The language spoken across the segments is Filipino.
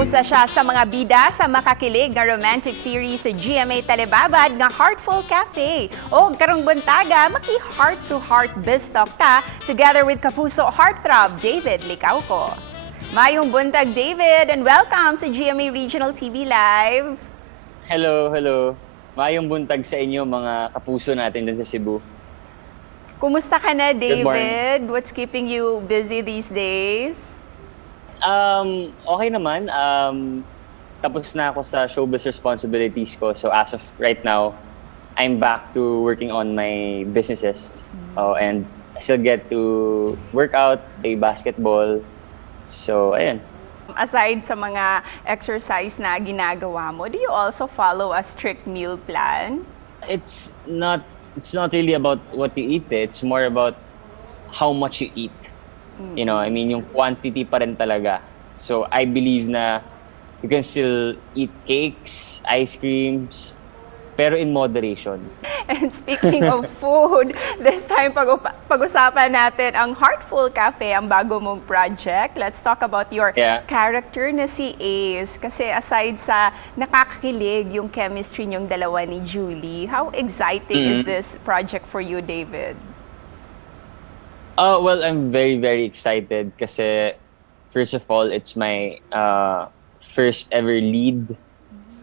Usa siya sa mga bida sa makakilig nga romantic series sa GMA Telebabad nga Heartful Cafe. O karong buntaga, maki-heart-to-heart bistalk ta together with Kapuso Heartthrob David Licauco. Mayong buntag, David, and welcome sa GMA Regional TV Live. Hello, hello. Mayong buntag sa inyo mga kapuso natin dyan sa Cebu. Kumusta ka na, Good morning. David? What's keeping you busy these days? Okay naman. Tapos na ako sa showbiz responsibilities ko. So as of right now, I'm back to working on my businesses. And I still get to work out, play basketball. So, ayan. Aside sa mga exercise na ginagawa mo, do you also follow a strict meal plan? It's not really about what you eat. It's more about how much you eat. You know, I mean, yung quantity pa rin talaga. So, I believe na you can still eat cakes, ice creams, pero in moderation. And speaking of food, this time pag-usapan natin ang Heartful Cafe, ang bago mong project. Let's talk about your character na si Ace. Kasi aside sa nakakakilig yung chemistry niyong dalawa ni Julie, how exciting is this project for you, David? Well, I'm very, very excited kasi first of all, it's my first ever lead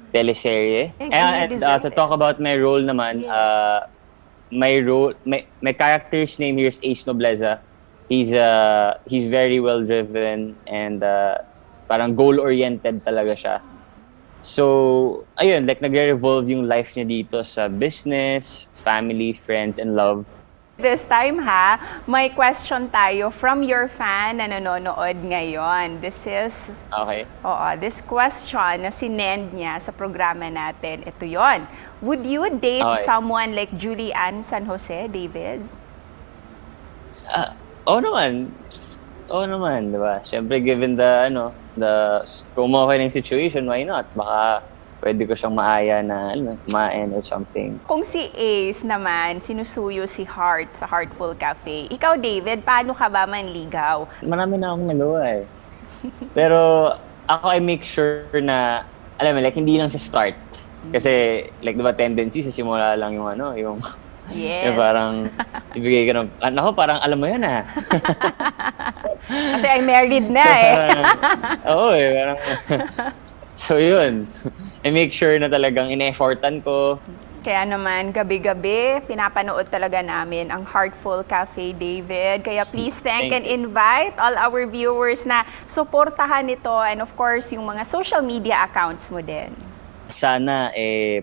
teleserye. And to talk about my role naman, my character's name here is Ace Nobleza. He's very well driven and parang goal-oriented talaga siya. So, ayun, like nagre-revolve yung life niya dito sa business, family, friends, and love. This time may question tayo from your fan na nanonood ngayon. This is, this question na sinend niya sa programa natin. Ito yon. Would you date someone like Julie Ann San Jose, David? Oo naman. Oo naman, di ba? Siyempre, given kung okay ng situation, why not? Baka pwede ko siyang maaya na kumain or something. Kung si Ace naman, sinusuyo si Heart sa Heartful Cafe. Ikaw, David, paano ka ba manligaw? Marami na akong nagawa eh. Pero ako, I make sure na, alam mo, like, hindi lang sa start. Kasi, like, diba, tendency sa simula lang yung yung yes. yung parang, ibigay ka ng, parang alam mo yan Kasi I'm married na Oo parang, so yun, I make sure na talagang ine-effortan ko. Kaya naman, gabi-gabi, pinapanood talaga namin ang Heartful Cafe, David. Kaya please thank and invite all our viewers na suportahan ito and of course, yung mga social media accounts mo din. Sana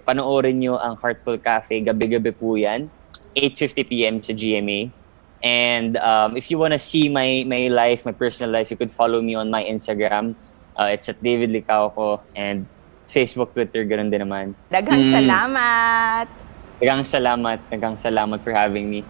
panoorin nyo ang Heartful Cafe, gabi-gabi po yan, 8:50 p.m. sa GMA. And if you wanna see my life, my personal life, you could follow me on my Instagram. It's at David Licauco and Facebook, Twitter, ganun din naman. Daghang salamat! Daghang salamat for having me.